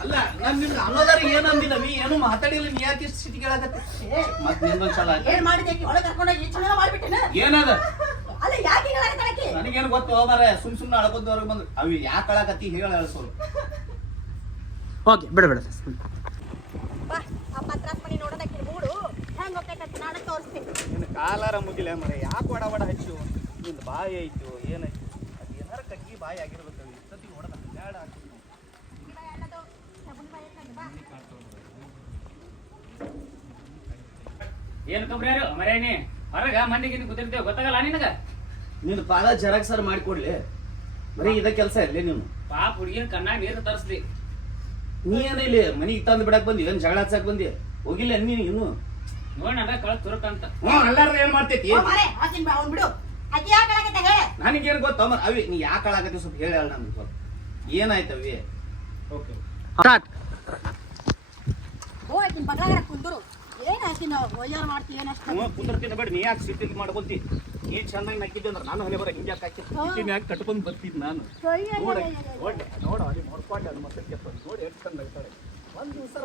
ಅಲ್ಲ ನಾನ್ ನಿನ್ಗೆ ಅನ್ನೋದಾರ ಏನ್ ಅಂದಿಲ್ಲ ನೀ ಏನು ಮಾತಾಡಿಲ್ಲ ನೀ ಯಾಕೆ ಇಷ್ಟು ಸಿಟಿ ಕೇಳಕತ್ತಿ ಮತ್ ನಿಂದೊಂದ್ ಸಲ ಆಯ್ತು. ಏನ್ ಮಾಡಿದೆ ಆಕಿ? ಒಳಗೆ ಕರ್ಕೊಂಡೋಗಿ ಚಲೋ ಮಾಡ್ಬಿಟ್ಟೆನ? ಏನದ? ಅಲ್ಲ ಯಾಕೆ ಆಕಿ? ನನಗೇನು ಗೊತ್ತು ಮಾರ ಸುಮ್ ಸುಮ್ನೆ ಅಳಬದ್ದವ್ರಿಗೆ ಬಂದ್ರು ಅವ್ ಯಾಕೆ ಕಳಕತ್ತಿ ಹೇಳ ಅಳ್ಸೋರು ಓಕೆ ಬಿಡ ಬಿಡ. ಬಾ ಆ ಪತ್ರಾಸ್ ಮನಿ ನೋಡೋದಕ್ಕೆ ಮೂಡು. ಹೆಂಗ್ ಹೋಗ್ತೈತೆ ನಾನು ತೋರಿಸ್ತೀನಿ. ನಿನ್ನ ಕಾಲಾರ ಮುಗಿಲ ಮರ ಯಾಕೆ ಒಡ ವಡ ಹಚ್ಚು? ನಿಂದ ಬಾಯಿ ಐತು ಏನೈತು ಅದು ಏನಾರ ಕಟ್ಟಿ ಬಾಯಿ ಆಗಿರ್ಬೇಕು ಇಷ್ಟೊತ್ತಿಗೆ ಹೊಡೆದ ಬ್ಯಾಡ ಹಾಕ್ತೀನಿ. ಏನ್ ಕಂಬ್ರ್ಯಾರು ಮರ್ಯಾನಿ. ಹೊರಗ ಮಂದಿಗೆ ಕೂತಿರ್ತೇವೆ ಗೊತ್ತಾಗಲ್ಲ ನಿನಗ? ನಿನ್ನ ಪಾದ ಜೆರಾಕ್ಸ್ ಸರ್ ಮಾಡಿಕೊಡ್ಲಿ ಬರೀ ಇದ ಕೆಲಸ ಇರ್ಲಿ ನೀನು. ಪಾಪ ಹುಡುಗಿನ ಕಣ್ಣಾಗ ನೀರು ತರಿಸ್ಲಿ. ನೀ ಏನ ಇಲ್ಲಿ? ಮನಿಗೆ ತಂದು ಬಿಡಕ್ ಬಂದಿ ಏನ್ ಜಗಳ ಹಚ್ಚಕ್ ಬಂದಿ? ಹೋಗಿಲ್ಲ ನೀನು ಇನ್ನು. ನೋಡ್ ನನ್ನ ಕಳ ತುರುಕಂತ ಹ್ಞೂ ಎಲ್ಲಾರ ಏನ್ ಮಾಡ್ತೈತಿ? ಓ ಮಾರೇ ಹಾಕಿನ್ ಬಾ ಅವ್ನ್ ಬಿಡು. ಆಕಿ ಯಾಕೆ ಹೇಳಾಕತ್ತ ಹೇಳ? ನನಗೇನು ಗೊತ್ತ ಮರ ಅವಿ ನೀ ಯಾಕೆ ಸ್ವಲ್ಪ ಹೇಳಿ ಹೇಳ ನಮ್ಗೆ ಏನಾಯ್ತವಿ ಏನಾಯ್ತು ಅವಿ? ಓಕೆ. ಸ್ಟಾರ್ಟ್ ಓ ಆಕಿನ್ ಬಗ್ಲಾಗ ಕುಂದ್ರು. ಏನ್ ಆಕಿನ ಒಯ್ಯಾರ ಮಾಡ್ತಿ ಏನಷ್ಟ ಹ್ಞೂ ಕುಂದಿರ್ತೀನಿ ಬೇಡ ನೀ ಯಾಕೆ ಸಿಟ್ಟಿಗೆ ಮಾಡ್ಕೊಂತಿ? ನೀ ಚೆನ್ನಾಗಿ ನಕ್ಕಿದ್ದೆ ಅಂದ್ರೆ ನಾನು ಹೊಲೆ ಬರ ಹಿಂಗೆ ಯಾಕೆ ಹಾಕಿ ಸಿಟ್ಟಿನ ಯಾಕೆ ಕಟ್ಕೊಂಡು ಬರ್ತಿದ್ ನಾನು. ನೋಡಿ ನೋಡಿ ನೋಡ ಅಲ್ಲಿ ನೋಡ್ಕೊಂಡು ಅದು ಮತ್ತೆ ಕೆತ್ತ ನೋಡಿ ಎಷ್ಟು ಚಂದ ಇರ್ತಾಳೆ. ಒಂದು ದಿವಸ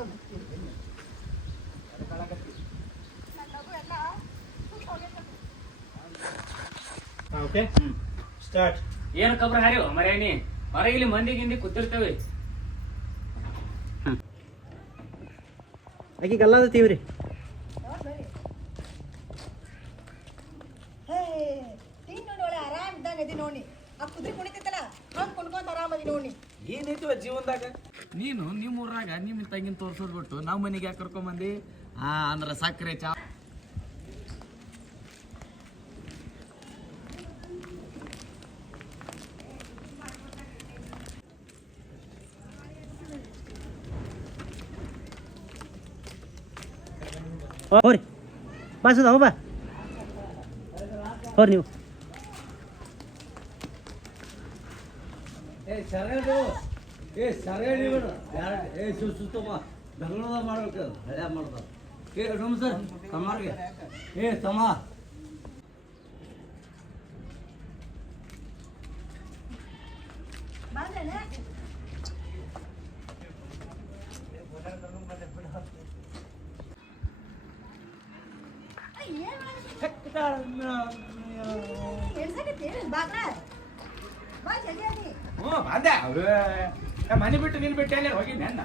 ಓಕೆ ಸ್ಟಾರ್ಟ್ ಏನ್ ಕಬ್ರ ಹಾರಿ ಮರ್ಯಾನಿ? ಹೊರಗಿಲ್ಲಿ ಮಂದಿ ಗಿಂದಿ ಕೂತಿರ್ತೇವೆ ಆಕಿ ಗಲ್ಲದ ತೀವ್ರಿ ಹೇ ತಿನ್ ನೋಡಿ ಒಳ್ಳೆ ಆರಾಮ್ ಇದ್ದಂಗ ಅದಿ ನೋಡಿ ಆ ಕುದುರೆ ಕುಣಿತೈತಲ್ಲ ಹಂಗ್ ಕುಣ್ಕೊಂತ ಆರಾಮ್ ಅದಿ ತೀವ್ರಿ ಏನೈತು ಜೀವನದಾಗ? ನೀನು ನಿಮ್ಮ ಊರಾಗ ನಿಮ್ಮ ತಂಗಿನ ತೋರ್ಸೋದ್ ಬಿಟ್ಟು ನಮ್ಮ ಮನೆಗೆ ಯಾಕೆ ಕರ್ಕೊಂಬಂದಿ ಆ ಅಂದ್ರೆ ಸಕ್ಕರೆ ಚಾ ಹೋರಿ. ಬಾ ಸುಧಾ ಬಾ. ಹೋರಿ ನೀವು. ಬೆಂಗಳೂರ ಮಾಡ್ಬೇಕು. ಹಳೆ ಮಾಡ್ದ ಏ ನಮ್ ಸರ್ ತಮ್ಮಾರ್ಗೆ. ಏ ತಮ್ಮ. ಬಂದ್ರೇನ ಎಣ್ಸಕತ್ತಿ ಬಾಗ್ಲ ಬಾ ಜಲ್ದಿ ಅದಿ ಹ್ಞೂ ಬಂದೆ ಮನೆ ಬಿಟ್ಟು ನಿನ್ ಬಿಟ್ಟು ಎಲ್ಲ ಹೋಗಿದ್ದೆ ಅಣ್ಣ